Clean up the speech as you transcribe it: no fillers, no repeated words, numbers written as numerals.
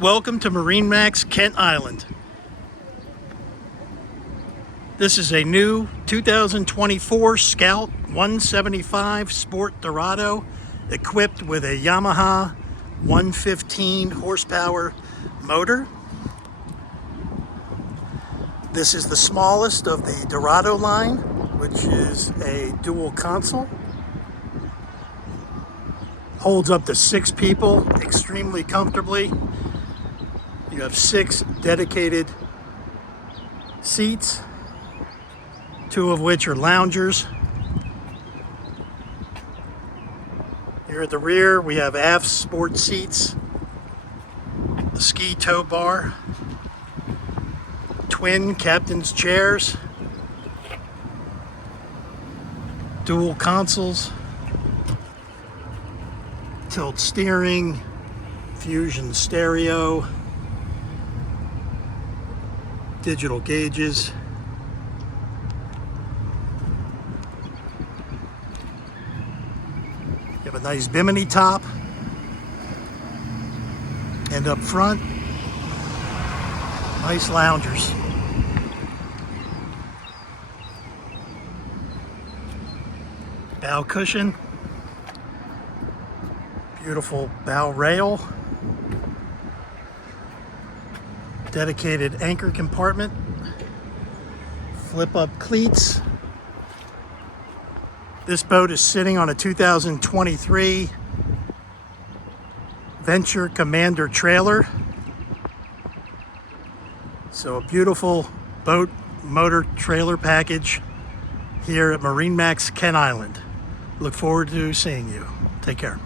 Welcome to MarineMax Kent Island. This is a new 2024 Scout 175 Sport Dorado equipped with a Yamaha 115 horsepower motor. This is the smallest of the Dorado line, which is a dual console. Holds up to 6 people extremely comfortably. You have 6 dedicated seats, 2 of which are loungers. Here at the rear, we have aft sport seats, a ski tow bar, twin captain's chairs, dual consoles, tilt steering, fusion stereo, digital gauges. You have a nice bimini top, and up front, nice loungers. Bow cushion, beautiful bow rail, dedicated anchor compartment, flip up cleats. This boat is sitting on a 2023 Venture Commander trailer. So a beautiful boat motor trailer package here at MarineMax Kent Island. Look forward to seeing you. Take care.